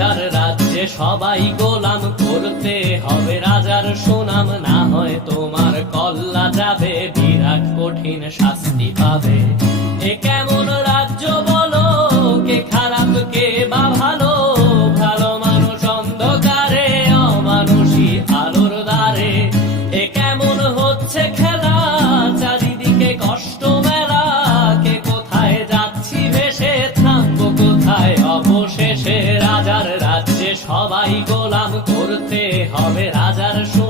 রাজার রাজ্যে সবাই গোলাম, করতে হবে রাজার সুনাম, না হয় তোমার কল্লা যাবে, বিরাট কঠিন শাস্তি পাবে। এ কেমন রাজ্য বলো, কে খারাপ কে বা ভালো, ভালো মানুষ অন্ধকারে, অমানুষী আলোর দ্বারে। এ কেমন হচ্ছে খেলা, চারিদিকে কষ্ট মেলা, কে কোথায় যাচ্ছি ভেসে, থামবো কোথায় অবশেষে। রাজার রাজ্যে সবাই গোলাম, করতে হবে রাজার সুনাম,